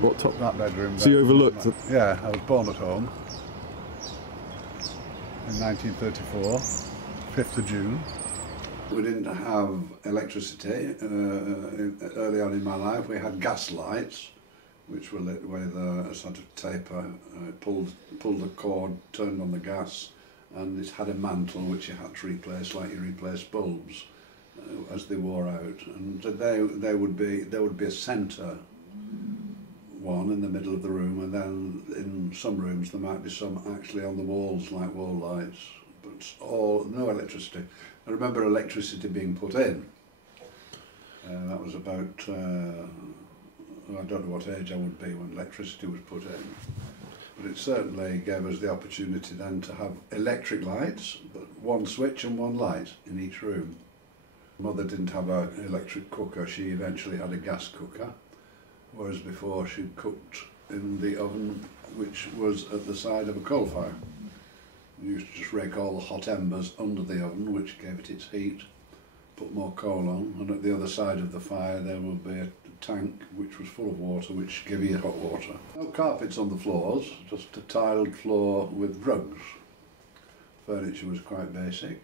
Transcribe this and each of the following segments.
What took that bedroom? So you overlooked it? Yeah, I was born at home in 1934, 5th of June. We didn't have electricity early on in my life. We had gas lights, which were lit with a sort of taper. Pulled the cord, turned on the gas, and it had a mantle which you had to replace, like you replace bulbs as they wore out. And there would be a centre one in the middle of the room, and then in some rooms there might be some actually on the walls, like wall lights, but no electricity. I remember electricity being put in. That was about, I don't know what age I would be when electricity was put in, but it certainly gave us the opportunity then to have electric lights, but one switch and one light in each room. Mother didn't have an electric cooker, she eventually had a gas cooker, whereas before she'd cooked in the oven which was at the side of a coal fire. We used to just rake all the hot embers under the oven, which gave it its heat, put more coal on, and at the other side of the fire there would be a tank which was full of water, which gave you hot water. No carpets on the floors, just a tiled floor with rugs. Furniture was quite basic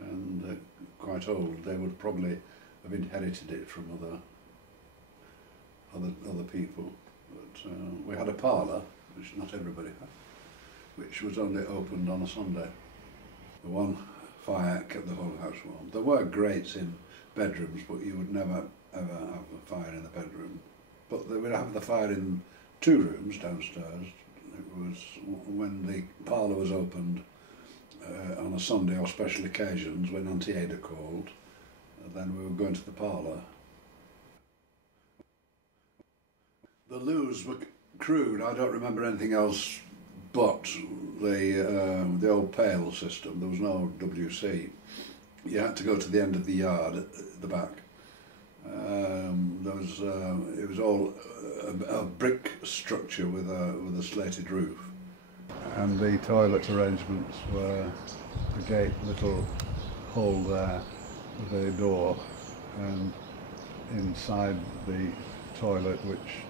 and quite old. They would probably have inherited it from other people. But we had a parlour, which not everybody had, which was only opened on a Sunday. The one fire kept the whole house warm. There were grates in bedrooms, but you would never ever have a fire in the bedroom. But they would have the fire in 2 rooms downstairs. It was when the parlour was opened on a Sunday or special occasions, when Auntie Ada called, then we were going to the parlour. The loos were crude. I don't remember anything else but the old pail system. There was no WC. You had to go to the end of the yard at the back. It was all a brick structure with a slated roof. And the toilet arrangements were a gate, little hole there with a door, and inside the toilet, which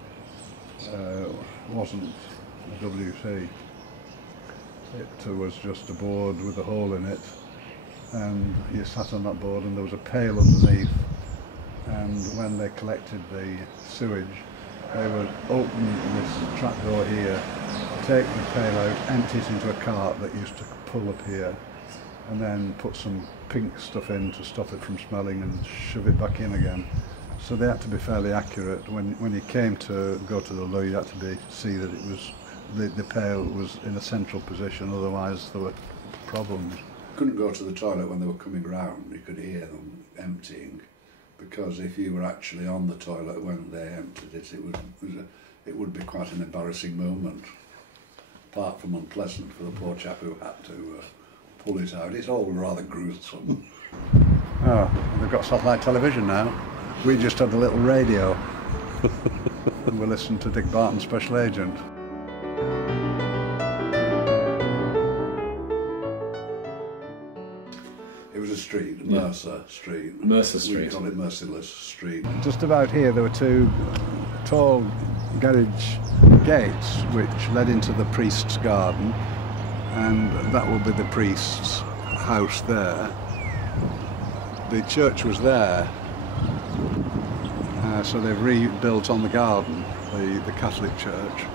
wasn't a WC. It was just a board with a hole in it, and you sat on that board and there was a pail underneath, and when they collected the sewage they would open this trap door here, take the pail out, empty it into a cart that used to pull up here, and then put some pink stuff in to stop it from smelling and shove it back in again. So they had to be fairly accurate. When you came to go to the loo, you had to see that it was the pail was in a central position, otherwise there were problems. Couldn't go to the toilet when they were coming round. You could hear them emptying, because if you were actually on the toilet when they emptied it, it would be quite an embarrassing moment. Apart from unpleasant for the poor chap who had to pull it out. It's all rather gruesome. Oh, they've got satellite television now. We just had a little radio. And we listened to Dick Barton, Special Agent. It was a street, Mercer Street. Mercer Street. We call it Merciless Street. Just about here there were 2 tall garage gates which led into the priest's garden, and that would be the priest's house there. The church was there, so they've rebuilt on the garden, the Catholic church.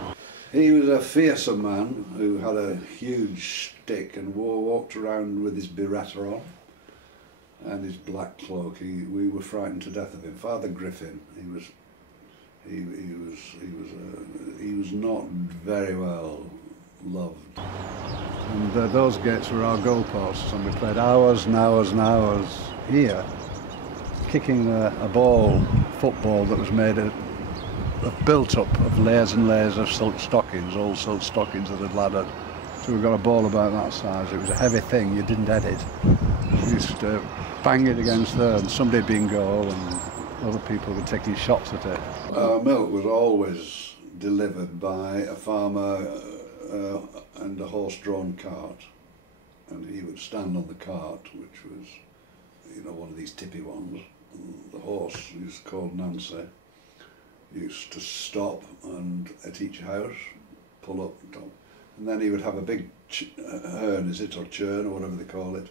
He was a fearsome man who had a huge stick and walked around with his biretta on and his black cloak. We were frightened to death of him. Father Griffin. He was not very well loved. And those gates were our goalposts, and we played hours and hours and hours here, kicking a football that was made of built up of layers and layers of silk stockings, old silk stockings that had laddered. So we got a ball about that size. It was a heavy thing, you didn't hit it. You used to bang it against there, and somebody'd be in goal and other people were taking shots at it. Our milk was always delivered by a farmer and a horse-drawn cart, and he would stand on the cart, which was, one of these tippy ones. The horse is called Nancy, used to stop and at each house, pull up and down. And then he would have a big urn, is it, or churn, or whatever they call it,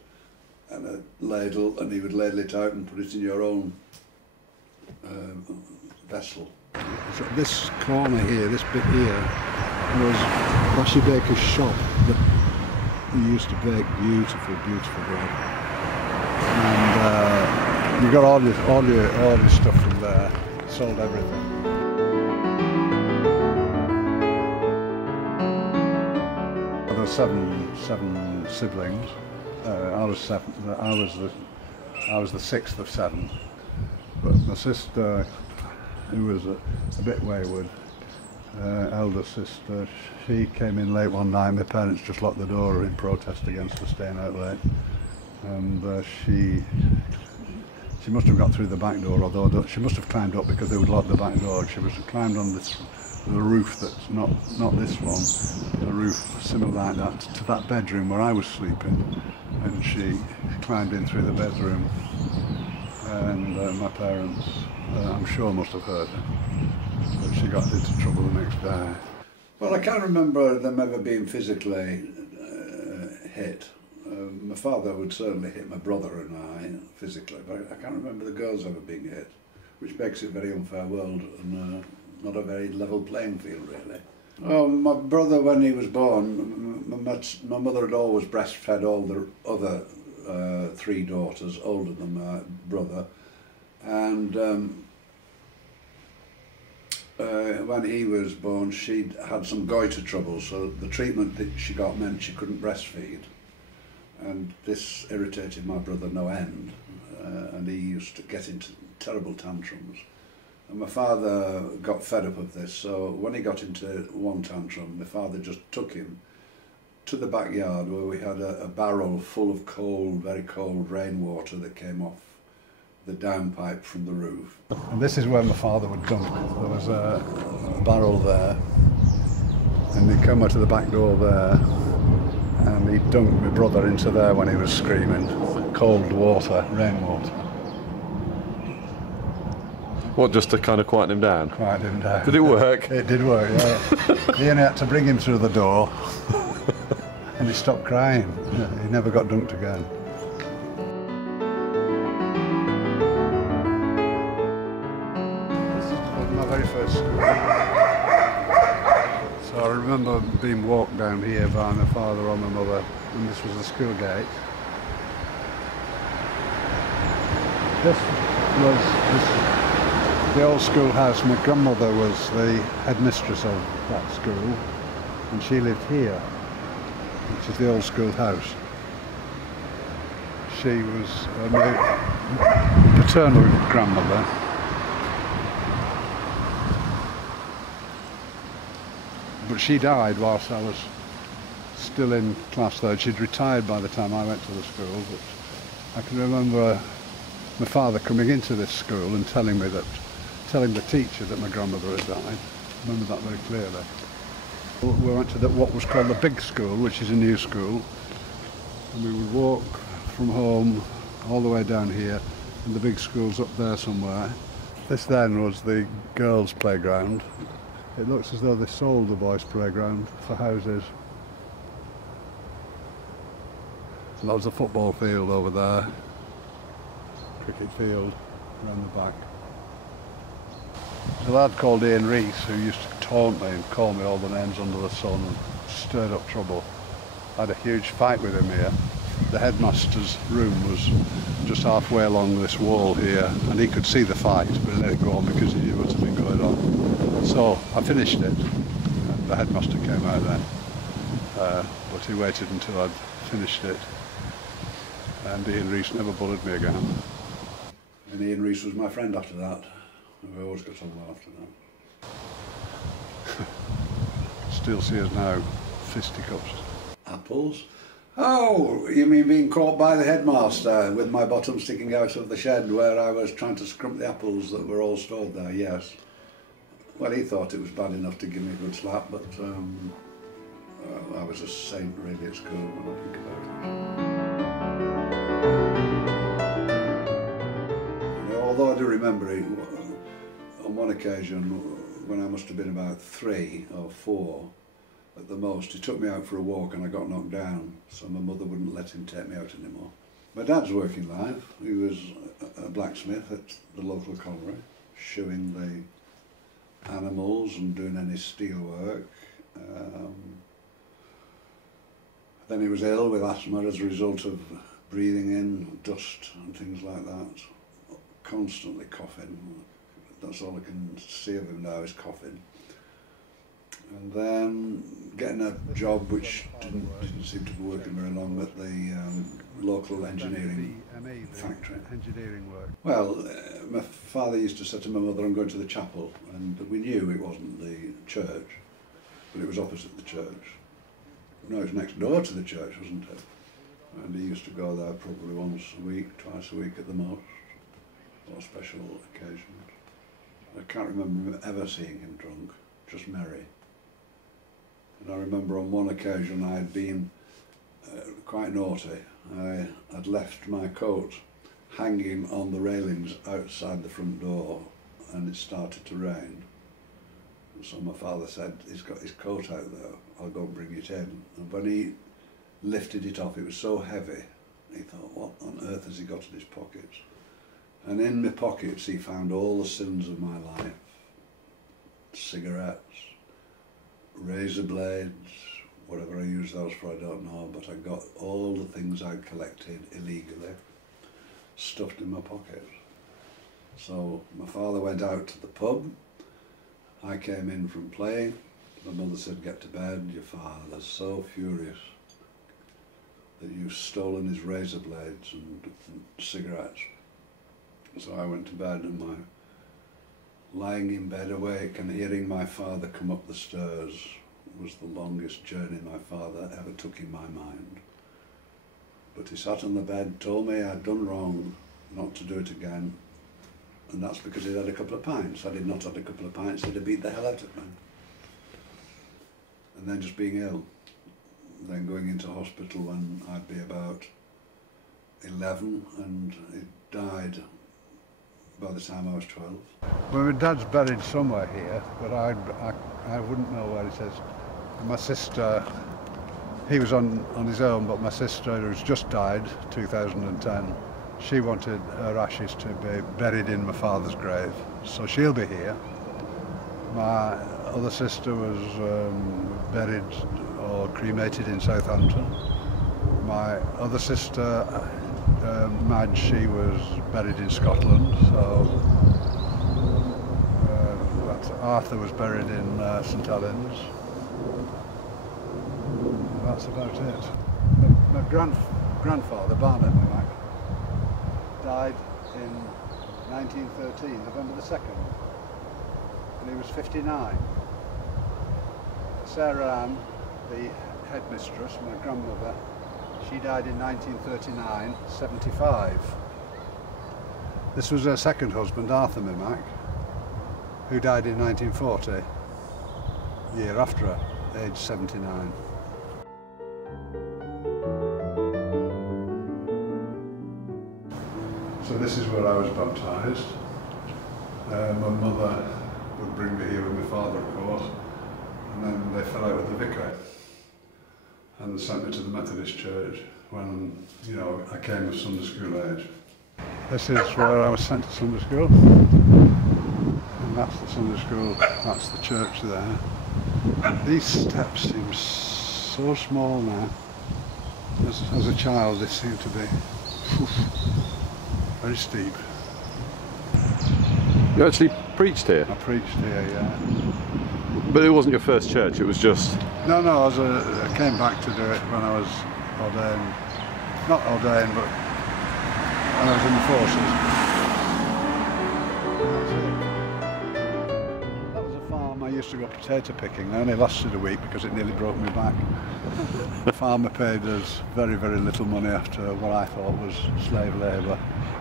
and a ladle, and he would ladle it out and put it in your own vessel. So this corner here, this bit here, was Bashi Baker's shop that he used to bake beautiful, beautiful bread. And you got all your stuff from there, sold everything. There were seven siblings. I was the sixth of seven. But my sister, who was a bit wayward, elder sister, she came in late one night. My parents just locked the door in protest against her staying out late, and she must have got through the back door, although she must have climbed up because they would lock the back door. She must have climbed on the roof that's not this one, the roof similar like that to that bedroom where I was sleeping, and she climbed in through the bedroom, and my parents, I'm sure, must have heard her, but she got into trouble the next day. Well, I can't remember them ever being physically hit. My father would certainly hit my brother and I physically, but I can't remember the girls ever being hit, which makes it a very unfair world and not a very level playing field, really. Oh, my brother, when he was born, my mother had always breastfed all the other three daughters older than my brother, and when he was born, she'd had some goiter trouble, so the treatment that she got meant she couldn't breastfeed, and this irritated my brother no end, and he used to get into terrible tantrums. And my father got fed up of this, so when he got into one tantrum, my father just took him to the backyard where we had a barrel full of cold, very cold rainwater that came off the downpipe from the roof. And this is where my father would dunk. There was a barrel there, and he'd come out to the back door there, and he'd dunk my brother into there when he was screaming. Cold water, rainwater. What, just to kind of quieten him down? Quieten him down. Did it work? It did work, yeah. He only had to bring him through the door, and he stopped crying. He never got dunked again. This was my very first school. So I remember being walked down here by my father or my mother, and this was the school gate. This was the old schoolhouse. My grandmother was the headmistress of that school, and she lived here, which is the old schoolhouse. She was my paternal grandmother. But she died whilst I was still in class third. She'd retired by the time I went to the school, but I can remember my father coming into this school and telling the teacher that my grandmother had died. I remember that very clearly. We went to what was called the big school, which is a new school, and we would walk from home all the way down here, and the big school's up there somewhere. This then was the girls' playground. It looks as though they sold the boys' playground for houses. So that was the football field over there, cricket field around the back. There's a lad called Ian Rees who used to taunt me and call me all the names under the sun and stirred up trouble. I had a huge fight with him here. The headmaster's room was just halfway along this wall here, and he could see the fight, but he let it go on because he knew what had been going on. So I finished it, and the headmaster came out then, but he waited until I'd finished it, and Ian Rees never bullied me again. And Ian Rees was my friend after that. We always got on well after that. Still see us now, fisticuffs. Apples? Oh, you mean being caught by the headmaster with my bottom sticking out of the shed where I was trying to scrump the apples that were all stored there, yes. Well, he thought it was bad enough to give me a good slap, but I was a saint really at school when I think about it. You know, although I do remember it, on one occasion, when I must have been about 3 or 4 at the most, he took me out for a walk and I got knocked down, so my mother wouldn't let him take me out anymore. My dad's working life. He was a blacksmith at the local colliery, shoeing the animals and doing any steel work. Then he was ill with asthma as a result of breathing in dust and things like that. Constantly coughing. That's all I can see of him now is coughing. And then getting a job which didn't seem to be working very long at the local engineering factory. Engineering work. Well, my father used to say to my mother, I'm going to the chapel, and we knew it wasn't the church, but it was opposite the church. No, it was next door to the church, wasn't it? And he used to go there probably once a week, twice a week at the most, on special occasions. I can't remember ever seeing him drunk, just merry. And I remember on one occasion I had been quite naughty. I had left my coat hanging on the railings outside the front door, and it started to rain. So my father said, he's got his coat out there, I'll go and bring it in. And when he lifted it off, it was so heavy, he thought, what on earth has he got in his pockets? And in my pockets he found all the sins of my life. Cigarettes, razor blades, whatever I used those for I don't know, but I got all the things I'd collected illegally stuffed in my pockets. So my father went out to the pub. I came in from playing. My mother said, get to bed. Your father's so furious that you've stolen his razor blades and cigarettes. So I went to bed, and lying in bed awake and hearing my father come up the stairs was the longest journey my father ever took in my mind. But he sat on the bed, told me I'd done wrong, not to do it again. And that's because he'd had a couple of pints. Had he not had a couple of pints, he'd have beat the hell out of me. And then just being ill. Then going into hospital when I'd be about 11, and he died by the time I was 12. Well, my dad's buried somewhere here, but I wouldn't know where it is. And my sister, he was on his own, but my sister, who's just died, 2010, she wanted her ashes to be buried in my father's grave, so she'll be here. My other sister was buried or cremated in Southampton. My other sister, Madge, she was buried in Scotland, so Arthur was buried in St Helens. That's about it. My grandfather, Barnett Mimmack, died in 1913, November the 2nd, and he was 59. Sarah Ann, the headmistress, my grandmother, she died in 1939, 75. This was her second husband, Arthur Mimmack, who died in 1940, the year after her, age 79. So this is where I was baptised. My mother would bring me here with my father, of course, and then they fell out with the vicar and they sent me to the Methodist church when, you know, I came of Sunday school age. This is where I was sent to Sunday school, and that's the Sunday school, that's the church there. These steps seem so small now. As a child they seem to be very steep. You actually preached here? I preached here, yeah. But it wasn't your first church, it was just... No, I came back to do it when I was ordained. Not ordained, but when I was in the forces. That was a farm I used to go potato picking. I only lasted a week because it nearly broke me back. The farmer paid us very, very little money after what I thought was slave labour.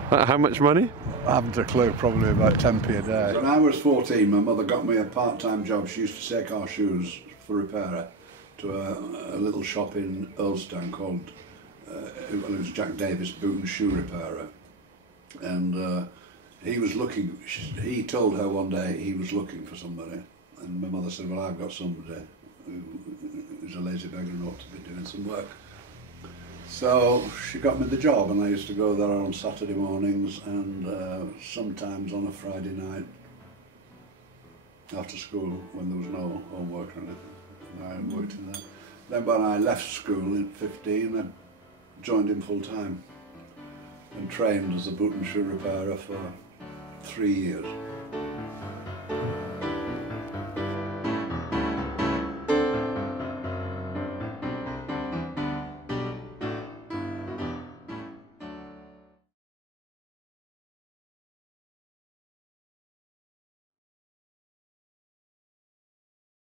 How much money? I haven't a clue, probably about 10p a day. When I was 14, my mother got me a part-time job. She used to take our shoes for repair to a little shop in Earlstown called, it was Jack Davis Boot and Shoe Repairer. And he was looking, he told her one day he was looking for somebody, and my mother said, well, I've got somebody who's a lazy beggar and ought to be doing some work. So she got me the job, and I used to go there on Saturday mornings and sometimes on a Friday night after school when there was no homework or anything. I worked in there. Then when I left school at 15, I joined him full time and trained as a boot and shoe repairer for 3 years.